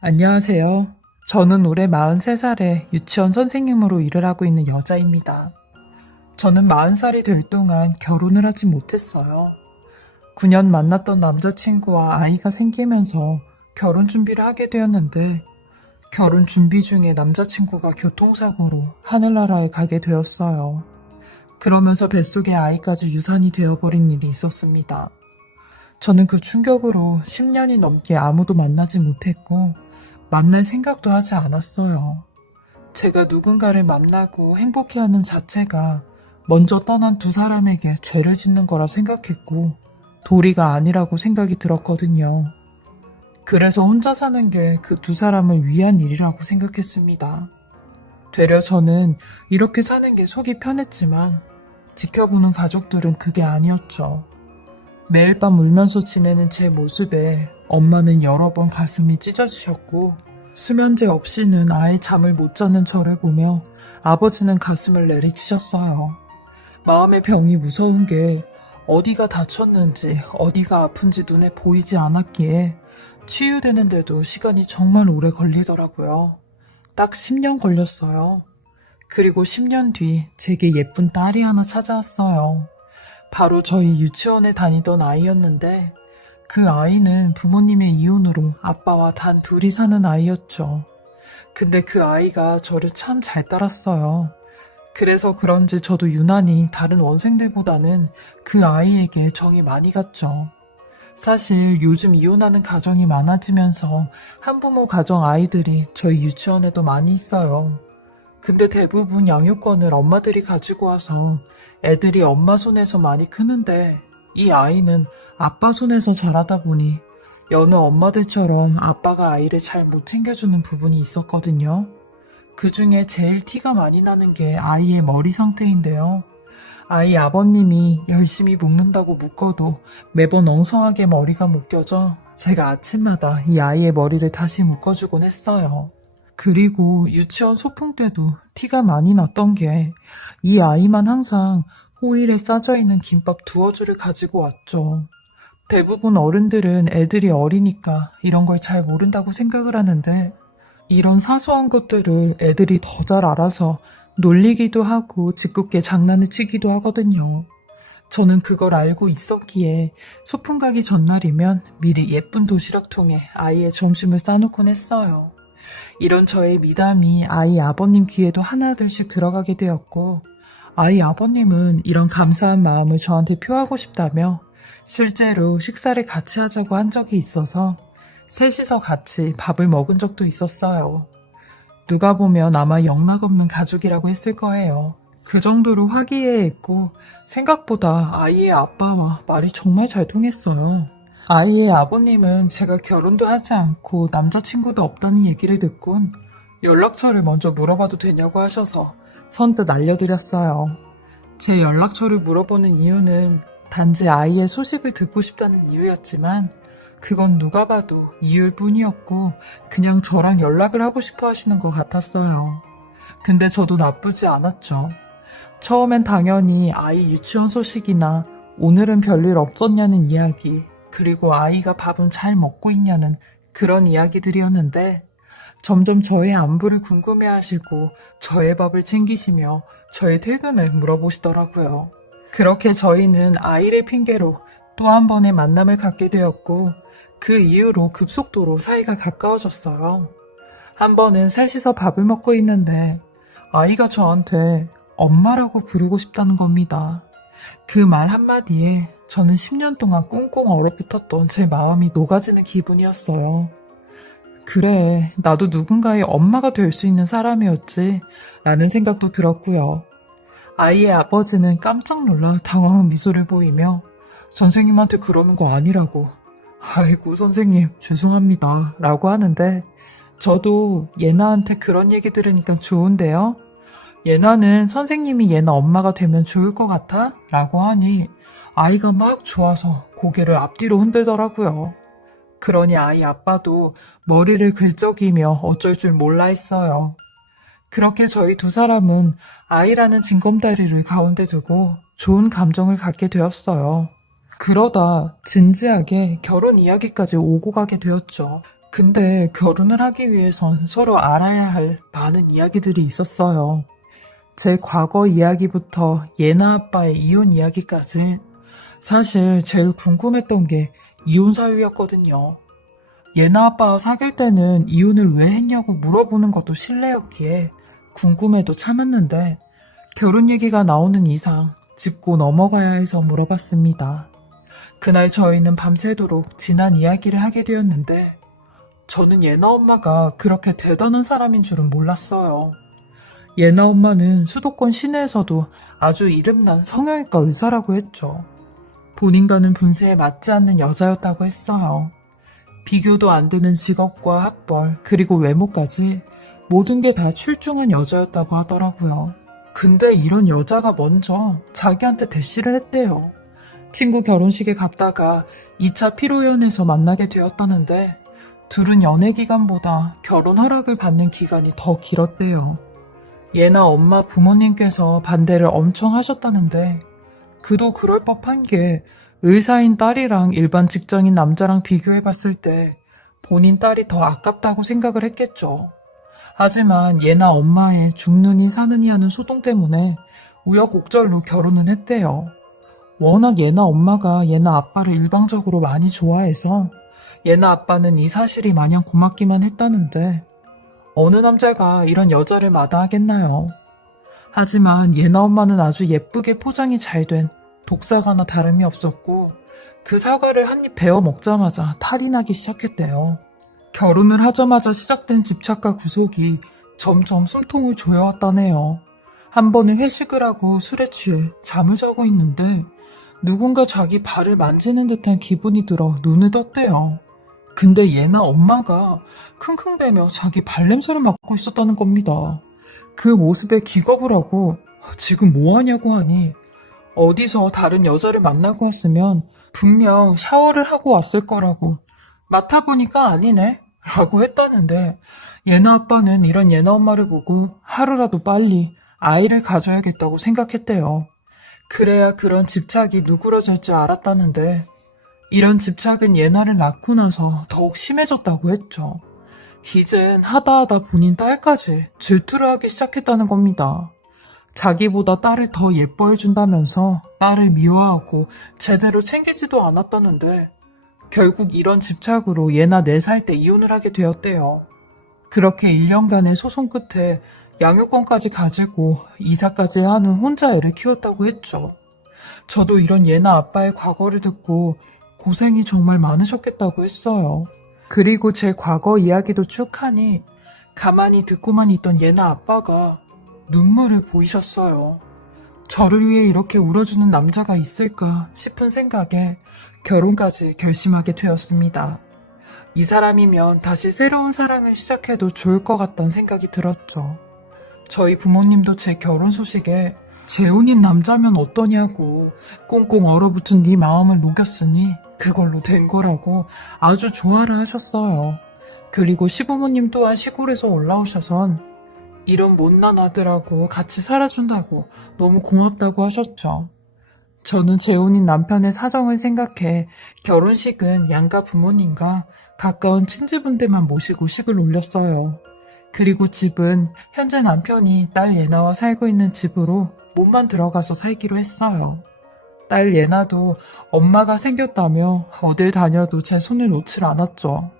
안녕하세요. 저는 올해 43살에 유치원 선생님으로 일을 하고 있는 여자입니다. 저는 40살이 될 동안 결혼을 하지 못했어요. 9년 만났던 남자친구와 아이가 생기면서 결혼 준비를 하게 되었는데 결혼 준비 중에 남자친구가 교통사고로 하늘나라에 가게 되었어요. 그러면서 뱃속에 아이까지 유산이 되어버린 일이 있었습니다. 저는 그 충격으로 10년이 넘게 아무도 만나지 못했고 만날 생각도 하지 않았어요. 제가 누군가를 만나고 행복해하는 자체가 먼저 떠난 두 사람에게 죄를 짓는 거라 생각했고 도리가 아니라고 생각이 들었거든요. 그래서 혼자 사는 게 그 두 사람을 위한 일이라고 생각했습니다. 되려 저는 이렇게 사는 게 속이 편했지만 지켜보는 가족들은 그게 아니었죠. 매일 밤 울면서 지내는 제 모습에 엄마는 여러 번 가슴이 찢어지셨고 수면제 없이는 아예 잠을 못 자는 저를 보며 아버지는 가슴을 내리치셨어요. 마음의 병이 무서운 게 어디가 다쳤는지 어디가 아픈지 눈에 보이지 않았기에 치유되는데도 시간이 정말 오래 걸리더라고요. 딱 10년 걸렸어요. 그리고 10년 뒤 제게 예쁜 딸이 하나 찾아왔어요. 바로 저희 유치원에 다니던 아이였는데 그 아이는 부모님의 이혼으로 아빠와 단 둘이 사는 아이였죠. 근데 그 아이가 저를 참 잘 따랐어요. 그래서 그런지 저도 유난히 다른 원생들보다는 그 아이에게 정이 많이 갔죠. 사실 요즘 이혼하는 가정이 많아지면서 한부모 가정 아이들이 저희 유치원에도 많이 있어요. 근데 대부분 양육권을 엄마들이 가지고 와서 애들이 엄마 손에서 많이 크는데 이 아이는 아빠 손에서 자라다 보니 여느 엄마들처럼 아빠가 아이를 잘 못 챙겨주는 부분이 있었거든요. 그 중에 제일 티가 많이 나는 게 아이의 머리 상태인데요. 아이 아버님이 열심히 묶는다고 묶어도 매번 엉성하게 머리가 묶여져 제가 아침마다 이 아이의 머리를 다시 묶어주곤 했어요. 그리고 유치원 소풍 때도 티가 많이 났던 게 이 아이만 항상 호일에 싸져있는 김밥 두어 줄을 가지고 왔죠. 대부분 어른들은 애들이 어리니까 이런 걸 잘 모른다고 생각을 하는데 이런 사소한 것들을 애들이 더 잘 알아서 놀리기도 하고 짓궂게 장난을 치기도 하거든요. 저는 그걸 알고 있었기에 소풍 가기 전날이면 미리 예쁜 도시락통에 아이의 점심을 싸놓곤 했어요. 이런 저의 미담이 아이 아버님 귀에도 하나둘씩 들어가게 되었고 아이 아버님은 이런 감사한 마음을 저한테 표하고 싶다며 실제로 식사를 같이 하자고 한 적이 있어서 셋이서 같이 밥을 먹은 적도 있었어요. 누가 보면 아마 영락없는 가족이라고 했을 거예요. 그 정도로 화기애애했고 생각보다 아이의 아빠와 말이 정말 잘 통했어요. 아이의 아버님은 제가 결혼도 하지 않고 남자친구도 없다는 얘기를 듣곤 연락처를 먼저 물어봐도 되냐고 하셔서 선뜻 알려드렸어요. 제 연락처를 물어보는 이유는 단지 아이의 소식을 듣고 싶다는 이유였지만 그건 누가 봐도 이유일 뿐이었고 그냥 저랑 연락을 하고 싶어 하시는 것 같았어요. 근데 저도 나쁘지 않았죠. 처음엔 당연히 아이 유치원 소식이나 오늘은 별일 없었냐는 이야기 그리고 아이가 밥은 잘 먹고 있냐는 그런 이야기들이었는데 점점 저의 안부를 궁금해하시고 저의 밥을 챙기시며 저의 퇴근을 물어보시더라고요. 그렇게 저희는 아이를 핑계로 또 한 번의 만남을 갖게 되었고 그 이후로 급속도로 사이가 가까워졌어요. 한 번은 셋이서 밥을 먹고 있는데 아이가 저한테 엄마라고 부르고 싶다는 겁니다. 그 말 한마디에 저는 10년 동안 꽁꽁 얼어붙었던 제 마음이 녹아지는 기분이었어요. 그래, 나도 누군가의 엄마가 될 수 있는 사람이었지 라는 생각도 들었고요. 아이의 아버지는 깜짝 놀라 당황한 미소를 보이며 선생님한테 그러는 거 아니라고 아이고 선생님 죄송합니다 라고 하는데 저도 예나한테 그런 얘기 들으니까 좋은데요. 예나는 선생님이 예나 엄마가 되면 좋을 것 같아? 라고 하니 아이가 막 좋아서 고개를 앞뒤로 흔들더라고요. 그러니 아이 아빠도 머리를 긁적이며 어쩔 줄 몰라 했어요. 그렇게 저희 두 사람은 아이라는 징검다리를 가운데 두고 좋은 감정을 갖게 되었어요. 그러다 진지하게 결혼 이야기까지 오고 가게 되었죠. 근데 결혼을 하기 위해선 서로 알아야 할 많은 이야기들이 있었어요. 제 과거 이야기부터 예나 아빠의 이혼 이야기까지 사실 제일 궁금했던 게 이혼 사유였거든요. 예나 아빠와 사귈 때는 이혼을 왜 했냐고 물어보는 것도 실례였기에 궁금해도 참았는데 결혼 얘기가 나오는 이상 짚고 넘어가야 해서 물어봤습니다. 그날 저희는 밤새도록 지난 이야기를 하게 되었는데 저는 예나 엄마가 그렇게 대단한 사람인 줄은 몰랐어요. 예나 엄마는 수도권 시내에서도 아주 이름난 성형외과 의사라고 했죠. 본인과는 분수에 맞지 않는 여자였다고 했어요. 비교도 안 되는 직업과 학벌, 그리고 외모까지 모든 게 다 출중한 여자였다고 하더라고요. 근데 이런 여자가 먼저 자기한테 대시를 했대요. 친구 결혼식에 갔다가 2차 피로연에서 만나게 되었다는데 둘은 연애 기간보다 결혼 허락을 받는 기간이 더 길었대요. 예나 엄마 부모님께서 반대를 엄청 하셨다는데 그도 그럴 법한 게 의사인 딸이랑 일반 직장인 남자랑 비교해봤을 때 본인 딸이 더 아깝다고 생각을 했겠죠. 하지만 예나 엄마의 죽느니 사느니 하는 소동 때문에 우여곡절로 결혼은 했대요. 워낙 예나 엄마가 예나 아빠를 일방적으로 많이 좋아해서 예나 아빠는 이 사실이 마냥 고맙기만 했다는데 어느 남자가 이런 여자를 마다하겠나요? 하지만 예나 엄마는 아주 예쁘게 포장이 잘 된 독사과나 다름이 없었고 그 사과를 한 입 베어 먹자마자 탈이 나기 시작했대요. 결혼을 하자마자 시작된 집착과 구속이 점점 숨통을 조여왔다네요. 한 번은 회식을 하고 술에 취해 잠을 자고 있는데 누군가 자기 발을 만지는 듯한 기분이 들어 눈을 떴대요. 근데 예나 엄마가 킁킁대며 자기 발냄새를 맡고 있었다는 겁니다. 그 모습에 기겁을 하고 지금 뭐하냐고 하니 어디서 다른 여자를 만나고 왔으면 분명 샤워를 하고 왔을 거라고 맡아보니까 아니네 라고 했다는데 예나 아빠는 이런 예나 엄마를 보고 하루라도 빨리 아이를 가져야겠다고 생각했대요. 그래야 그런 집착이 누그러질 줄 알았다는데 이런 집착은 예나를 낳고 나서 더욱 심해졌다고 했죠. 이젠 하다하다 본인 딸까지 질투를 하기 시작했다는 겁니다. 자기보다 딸을 더 예뻐해준다면서 딸을 미워하고 제대로 챙기지도 않았다는데 결국 이런 집착으로 예나 4살 때 이혼을 하게 되었대요. 그렇게 1년간의 소송 끝에 양육권까지 가지고 이사까지 하는 혼자 애를 키웠다고 했죠. 저도 이런 예나 아빠의 과거를 듣고 고생이 정말 많으셨겠다고 했어요. 그리고 제 과거 이야기도 쭉 하니 가만히 듣고만 있던 예나 아빠가 눈물을 보이셨어요. 저를 위해 이렇게 울어주는 남자가 있을까 싶은 생각에 결혼까지 결심하게 되었습니다. 이 사람이면 다시 새로운 사랑을 시작해도 좋을 것 같다는 생각이 들었죠. 저희 부모님도 제 결혼 소식에 재혼인 남자면 어떠냐고 꽁꽁 얼어붙은 네 마음을 녹였으니 그걸로 된 거라고 아주 좋아라 하셨어요. 그리고 시부모님 또한 시골에서 올라오셔선 이런 못난 아들하고 같이 살아준다고 너무 고맙다고 하셨죠. 저는 재혼인 남편의 사정을 생각해 결혼식은 양가 부모님과 가까운 친지분들만 모시고 식을 올렸어요. 그리고 집은 현재 남편이 딸 예나와 살고 있는 집으로 몸만 들어가서 살기로 했어요. 딸 예나도 엄마가 생겼다며 어딜 다녀도 제 손을 놓질 않았죠.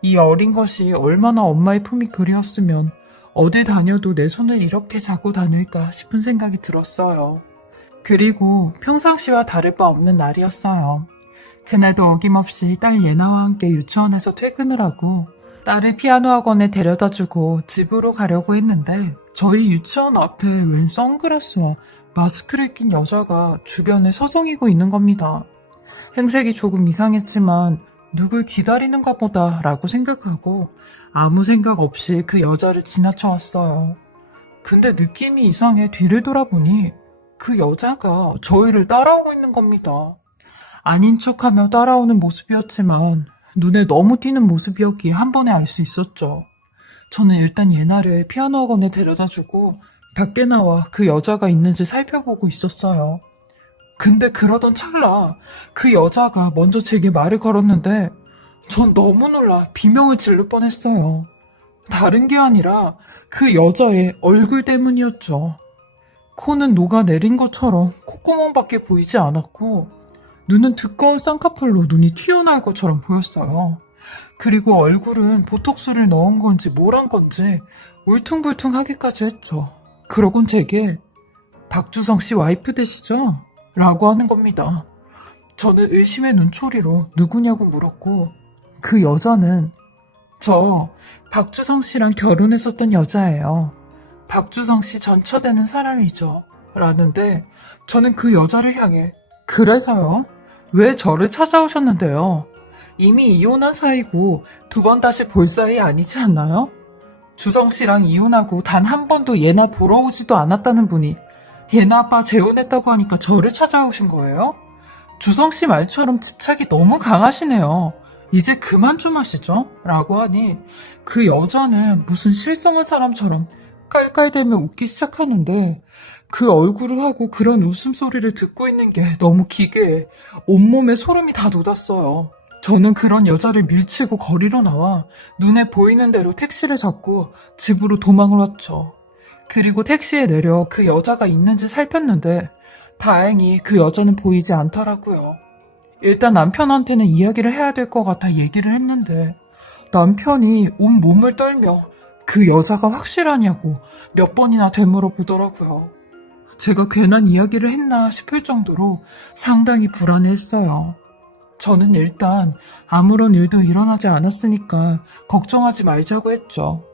이 어린 것이 얼마나 엄마의 품이 그리웠으면 어딜 다녀도 내 손을 이렇게 잡고 다닐까 싶은 생각이 들었어요. 그리고 평상시와 다를 바 없는 날이었어요. 그날도 어김없이 딸 예나와 함께 유치원에서 퇴근을 하고 딸을 피아노 학원에 데려다주고 집으로 가려고 했는데 저희 유치원 앞에 웬 선글라스와 마스크를 낀 여자가 주변에 서성이고 있는 겁니다. 행색이 조금 이상했지만 누굴 기다리는가 보다 라고 생각하고 아무 생각 없이 그 여자를 지나쳐 왔어요. 근데 느낌이 이상해 뒤를 돌아보니 그 여자가 저희를 따라오고 있는 겁니다. 아닌 척하며 따라오는 모습이었지만 눈에 너무 띄는 모습이었기에 한 번에 알 수 있었죠. 저는 일단 예나를 피아노 학원에 데려다주고 밖에 나와 그 여자가 있는지 살펴보고 있었어요. 근데 그러던 찰나 그 여자가 먼저 제게 말을 걸었는데 전 너무 놀라 비명을 지를 뻔했어요. 다른 게 아니라 그 여자의 얼굴 때문이었죠. 코는 녹아내린 것처럼 콧구멍밖에 보이지 않았고 눈은 두꺼운 쌍꺼풀로 눈이 튀어나올 것처럼 보였어요. 그리고 얼굴은 보톡스를 넣은 건지 뭘 한 건지 울퉁불퉁하기까지 했죠. 그러곤 제게 박주성 씨 와이프 되시죠? 라고 하는 겁니다. 저는 의심의 눈초리로 누구냐고 물었고 그 여자는 저 박주성 씨랑 결혼했었던 여자예요. 박주성 씨 전처되는 사람이죠. 라는데 저는 그 여자를 향해 그래서요? 왜 저를 찾아오셨는데요? 이미 이혼한 사이고 두 번 다시 볼 사이 아니지 않나요? 주성 씨랑 이혼하고 단 한 번도 예나 보러 오지도 않았다는 분이 예나 아빠 재혼했다고 하니까 저를 찾아오신 거예요? 주성 씨 말처럼 집착이 너무 강하시네요. 이제 그만 좀 하시죠? 라고 하니 그 여자는 무슨 실성한 사람처럼 깔깔대며 웃기 시작하는데 그 얼굴을 하고 그런 웃음소리를 듣고 있는 게 너무 기괴해 온몸에 소름이 다 돋았어요. 저는 그런 여자를 밀치고 거리로 나와 눈에 보이는 대로 택시를 잡고 집으로 도망을 왔죠. 그리고 택시에 내려 그 여자가 있는지 살폈는데 다행히 그 여자는 보이지 않더라고요. 일단 남편한테는 이야기를 해야 될 것 같아 얘기를 했는데 남편이 온 몸을 떨며 그 여자가 확실하냐고 몇 번이나 되물어 보더라고요. 제가 괜한 이야기를 했나 싶을 정도로 상당히 불안해했어요. 저는 일단 아무런 일도 일어나지 않았으니까 걱정하지 말자고 했죠.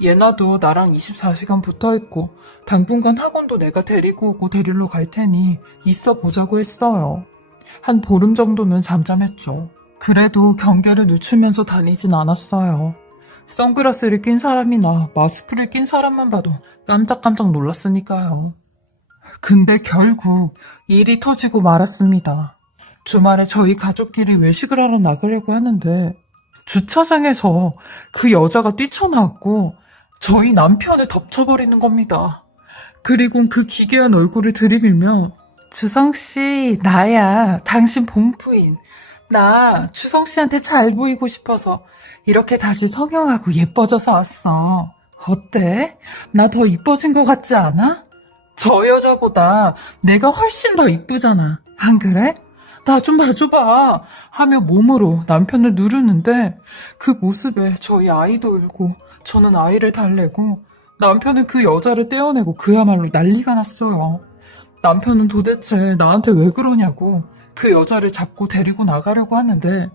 예나도 나랑 24시간 붙어있고 당분간 학원도 내가 데리고 오고 데리러 갈 테니 있어 보자고 했어요. 한 보름 정도는 잠잠했죠. 그래도 경계를 늦추면서 다니진 않았어요. 선글라스를 낀 사람이나 마스크를 낀 사람만 봐도 깜짝깜짝 놀랐으니까요. 근데 결국 일이 터지고 말았습니다. 주말에 저희 가족끼리 외식을 하러 나가려고 하는데 주차장에서 그 여자가 뛰쳐나왔고 저희 남편을 덮쳐버리는 겁니다. 그리고 그 기괴한 얼굴을 들이밀며 주성씨 나야 당신 본부인 나 주성씨한테 잘 보이고 싶어서 이렇게 다시 성형하고 예뻐져서 왔어. 어때? 나 더 이뻐진 것 같지 않아? 저 여자보다 내가 훨씬 더 이쁘잖아. 안 그래? 나 좀 봐줘봐 하며 몸으로 남편을 누르는데 그 모습에 저희 아이도 울고 저는 아이를 달래고 남편은 그 여자를 떼어내고 그야말로 난리가 났어요. 남편은 도대체 나한테 왜 그러냐고 그 여자를 잡고 데리고 나가려고 하는데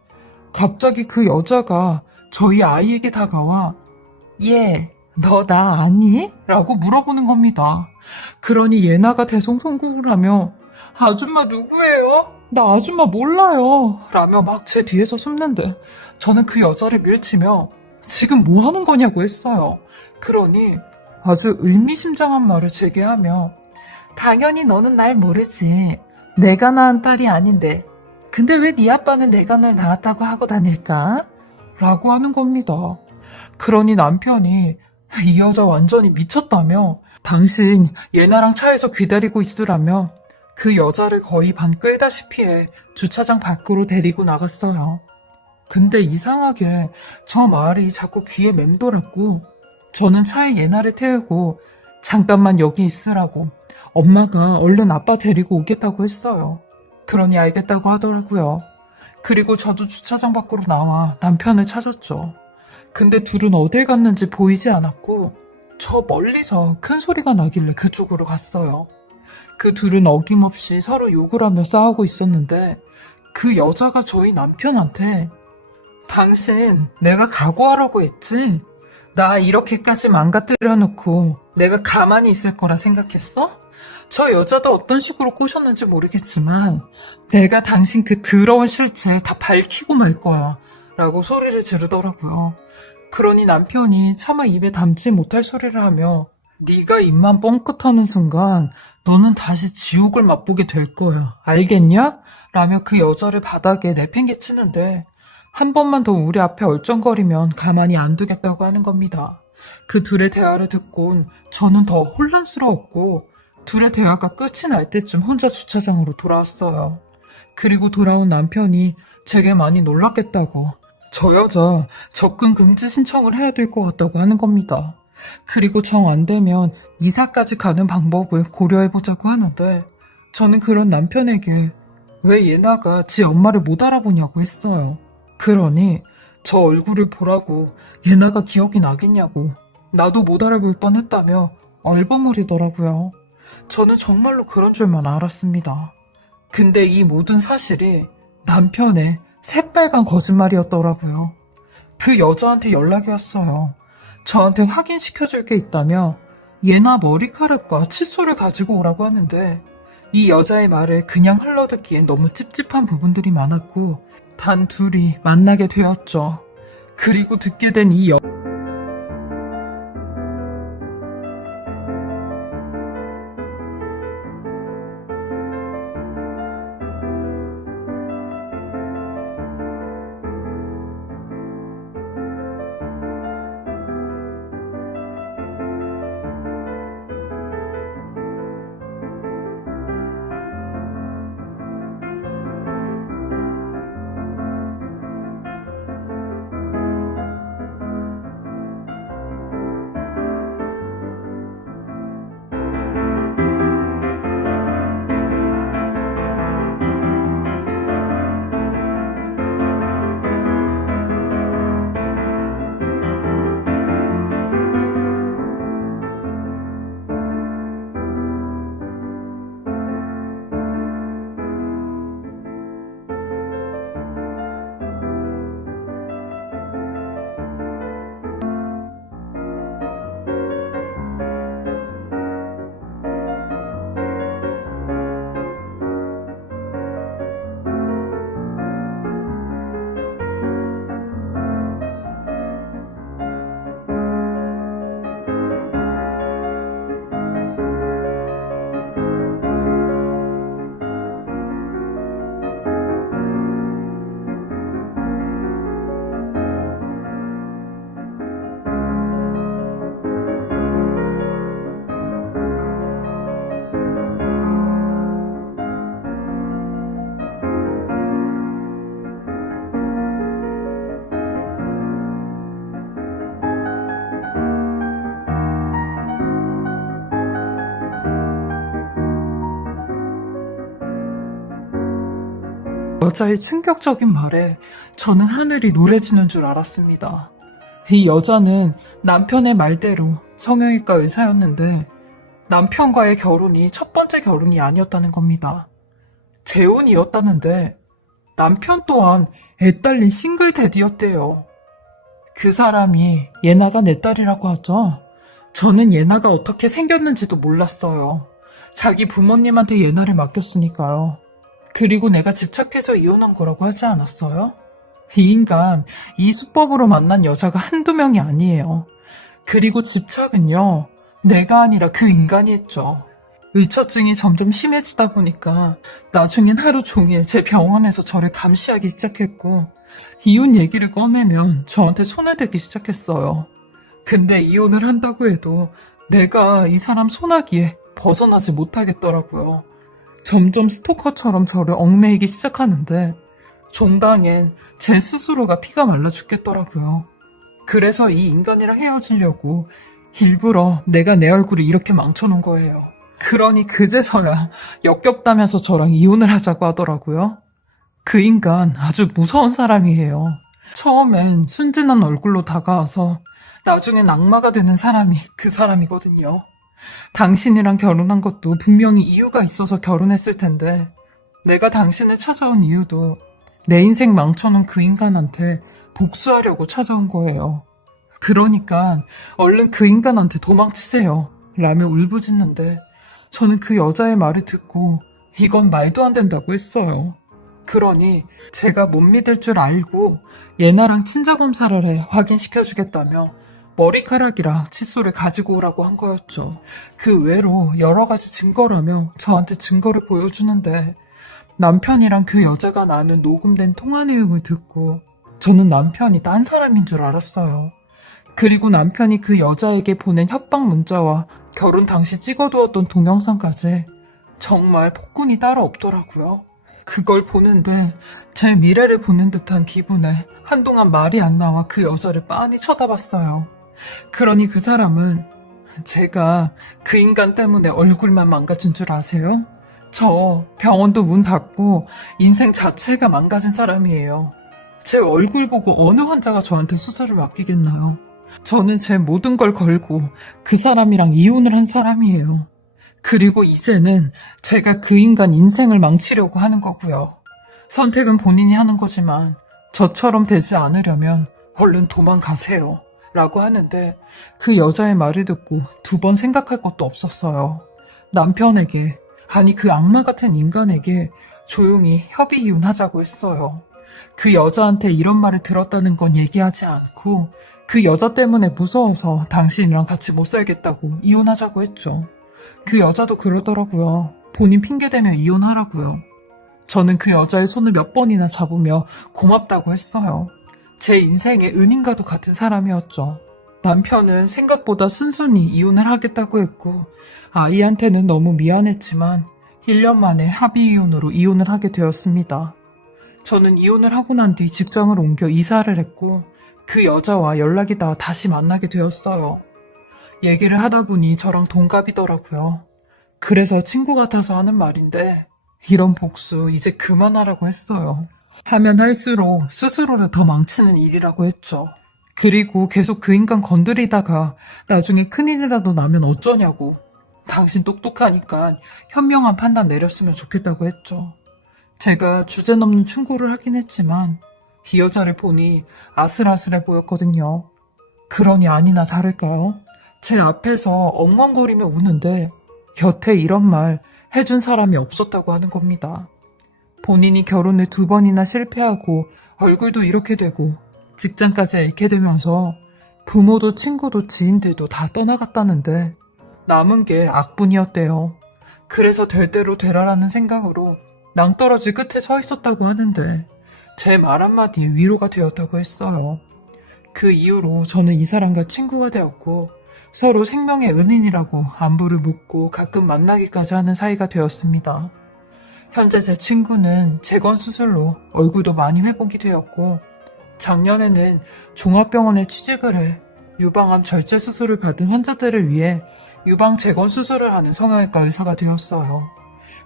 갑자기 그 여자가 저희 아이에게 다가와 얘, 너 나 아니? 라고 물어보는 겁니다. 그러니 예나가 대성통곡을 하며 아줌마 누구예요? 나 아줌마 몰라요. 라며 막 제 뒤에서 숨는데 저는 그 여자를 밀치며 지금 뭐 하는 거냐고 했어요. 그러니 아주 의미심장한 말을 제게 하며 당연히 너는 날 모르지. 내가 낳은 딸이 아닌데. 근데 왜 네 아빠는 내가 널 낳았다고 하고 다닐까? 라고 하는 겁니다. 그러니 남편이 이 여자 완전히 미쳤다며 당신 예나랑 차에서 기다리고 있으라며 그 여자를 거의 반 끌다시피 해 주차장 밖으로 데리고 나갔어요. 근데 이상하게 저 말이 자꾸 귀에 맴돌았고 저는 차에 예나를 태우고 잠깐만 여기 있으라고 엄마가 얼른 아빠 데리고 오겠다고 했어요. 그러니 알겠다고 하더라고요. 그리고 저도 주차장 밖으로 나와 남편을 찾았죠. 근데 둘은 어딜 갔는지 보이지 않았고 저 멀리서 큰 소리가 나길래 그쪽으로 갔어요. 그 둘은 어김없이 서로 욕을 하며 싸우고 있었는데 그 여자가 저희 남편한테 당신 내가 각오하라고 했지? 나 이렇게까지 망가뜨려 놓고 내가 가만히 있을 거라 생각했어? 저 여자도 어떤 식으로 꼬셨는지 모르겠지만 내가 당신 그 더러운 실체 다 밝히고 말 거야 라고 소리를 지르더라고요. 그러니 남편이 차마 입에 담지 못할 소리를 하며 네가 입만 뻥끗하는 순간 너는 다시 지옥을 맛보게 될 거야. 알겠냐? 라며 그 여자를 바닥에 내팽개치는데 한 번만 더 우리 앞에 얼쩡거리면 가만히 안 두겠다고 하는 겁니다. 그 둘의 대화를 듣곤 저는 더 혼란스러웠고 둘의 대화가 끝이 날 때쯤 혼자 주차장으로 돌아왔어요. 그리고 돌아온 남편이 제게 많이 놀랐겠다고 저 여자 접근 금지 신청을 해야 될 것 같다고 하는 겁니다. 그리고 정 안 되면 이사까지 가는 방법을 고려해보자고 하는데 저는 그런 남편에게 왜 예나가 지 엄마를 못 알아보냐고 했어요. 그러니 저 얼굴을 보라고 예나가 기억이 나겠냐고 나도 못 알아볼 뻔했다며 얼버무리더라고요. 저는 정말로 그런 줄만 알았습니다. 근데 이 모든 사실이 남편의 새빨간 거짓말이었더라고요. 그 여자한테 연락이 왔어요. 저한테 확인시켜줄 게 있다며 예나 머리카락과 칫솔을 가지고 오라고 하는데 이 여자의 말을 그냥 흘러듣기엔 너무 찝찝한 부분들이 많았고 단 둘이 만나게 되었죠. 그리고 듣게 된 이 여자의 충격적인 말에 저는 하늘이 노래지는 줄 알았습니다. 이 여자는 남편의 말대로 성형외과 의사였는데 남편과의 결혼이 첫 번째 결혼이 아니었다는 겁니다. 재혼이었다는데 남편 또한 애 딸린 싱글 데디였대요. 그 사람이 예나가 내 딸이라고 하죠. 저는 예나가 어떻게 생겼는지도 몰랐어요. 자기 부모님한테 예나를 맡겼으니까요. 그리고 내가 집착해서 이혼한 거라고 하지 않았어요? 이 인간, 이 수법으로 만난 여자가 한두 명이 아니에요. 그리고 집착은요, 내가 아니라 그 인간이 했죠. 의처증이 점점 심해지다 보니까 나중엔 하루 종일 제 병원에서 저를 감시하기 시작했고 이혼 얘기를 꺼내면 저한테 손을 대기 시작했어요. 근데 이혼을 한다고 해도 내가 이 사람 손아귀에 벗어나지 못하겠더라고요. 점점 스토커처럼 저를 얽매이기 시작하는데 종당엔 제 스스로가 피가 말라 죽겠더라고요. 그래서 이 인간이랑 헤어지려고 일부러 내가 내 얼굴을 이렇게 망쳐놓은 거예요. 그러니 그제서야 역겹다면서 저랑 이혼을 하자고 하더라고요. 그 인간 아주 무서운 사람이에요. 처음엔 순진한 얼굴로 다가와서 나중엔 악마가 되는 사람이 그 사람이거든요. 당신이랑 결혼한 것도 분명히 이유가 있어서 결혼했을 텐데 내가 당신을 찾아온 이유도 내 인생 망쳐놓은 그 인간한테 복수하려고 찾아온 거예요. 그러니까 얼른 그 인간한테 도망치세요 라며 울부짖는데 저는 그 여자의 말을 듣고 이건 말도 안 된다고 했어요. 그러니 제가 못 믿을 줄 알고 예나랑 친자검사를 해 확인시켜주겠다며 머리카락이랑 칫솔을 가지고 오라고 한 거였죠. 그 외로 여러 가지 증거라며 저한테 증거를 보여주는데 남편이랑 그 여자가 나눈 녹음된 통화 내용을 듣고 저는 남편이 딴 사람인 줄 알았어요. 그리고 남편이 그 여자에게 보낸 협박 문자와 결혼 당시 찍어두었던 동영상까지 정말 폭군이 따로 없더라고요. 그걸 보는데 제 미래를 보는 듯한 기분에 한동안 말이 안 나와 그 여자를 빤히 쳐다봤어요. 그러니 그 사람은 제가 그 인간 때문에 얼굴만 망가진 줄 아세요? 저 병원도 문 닫고 인생 자체가 망가진 사람이에요. 제 얼굴 보고 어느 환자가 저한테 수술을 맡기겠나요? 저는 제 모든 걸 걸고 그 사람이랑 이혼을 한 사람이에요. 그리고 이제는 제가 그 인간 인생을 망치려고 하는 거고요. 선택은 본인이 하는 거지만 저처럼 되지 않으려면 얼른 도망가세요. 라고 하는데 그 여자의 말을 듣고 두 번 생각할 것도 없었어요. 남편에게, 아니 그 악마 같은 인간에게 조용히 협의 이혼하자고 했어요. 그 여자한테 이런 말을 들었다는 건 얘기하지 않고 그 여자 때문에 무서워서 당신이랑 같이 못 살겠다고 이혼하자고 했죠. 그 여자도 그러더라고요. 본인 핑계대며 이혼하라고요. 저는 그 여자의 손을 몇 번이나 잡으며 고맙다고 했어요. 제 인생의 은인과도 같은 사람이었죠. 남편은 생각보다 순순히 이혼을 하겠다고 했고 아이한테는 너무 미안했지만 1년 만에 합의 이혼으로 이혼을 하게 되었습니다. 저는 이혼을 하고 난 뒤 직장을 옮겨 이사를 했고 그 여자와 연락이 닿아 다시 만나게 되었어요. 얘기를 하다 보니 저랑 동갑이더라고요. 그래서 친구 같아서 하는 말인데 이런 복수 이제 그만하라고 했어요. 하면 할수록 스스로를 더 망치는 일이라고 했죠. 그리고 계속 그 인간 건드리다가 나중에 큰일이라도 나면 어쩌냐고. 당신 똑똑하니까 현명한 판단 내렸으면 좋겠다고 했죠. 제가 주제넘는 충고를 하긴 했지만 이 여자를 보니 아슬아슬해 보였거든요. 그러니 아니나 다를까요? 제 앞에서 엉엉거리며 우는데 곁에 이런 말 해준 사람이 없었다고 하는 겁니다. 본인이 결혼을 2번이나 실패하고 얼굴도 이렇게 되고 직장까지 잃게 되면서 부모도 친구도 지인들도 다 떠나갔다는데 남은 게 악분이었대요. 그래서 될 대로 되라라는 생각으로 낭떠러지 끝에 서 있었다고 하는데 제 말 한마디에 위로가 되었다고 했어요. 그 이후로 저는 이 사람과 친구가 되었고 서로 생명의 은인이라고 안부를 묻고 가끔 만나기까지 하는 사이가 되었습니다. 현재 제 친구는 재건 수술로 얼굴도 많이 회복이 되었고 작년에는 종합병원에 취직을 해 유방암 절제 수술을 받은 환자들을 위해 유방 재건 수술을 하는 성형외과 의사가 되었어요.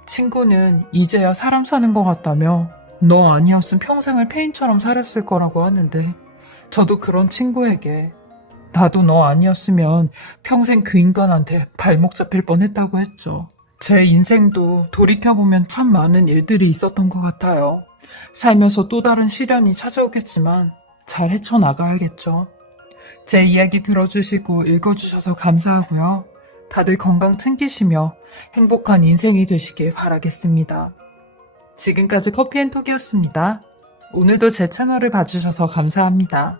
친구는 이제야 사람 사는 것 같다며 너 아니었으면 평생을 폐인처럼 살았을 거라고 하는데 저도 그런 친구에게 나도 너 아니었으면 평생 그 인간한테 발목 잡힐 뻔했다고 했죠. 제 인생도 돌이켜보면 참 많은 일들이 있었던 것 같아요. 살면서 또 다른 시련이 찾아오겠지만 잘 헤쳐나가야겠죠. 제 이야기 들어주시고 읽어주셔서 감사하고요. 다들 건강 챙기시며 행복한 인생이 되시길 바라겠습니다. 지금까지 커피앤톡이었습니다. 오늘도 제 채널을 봐주셔서 감사합니다.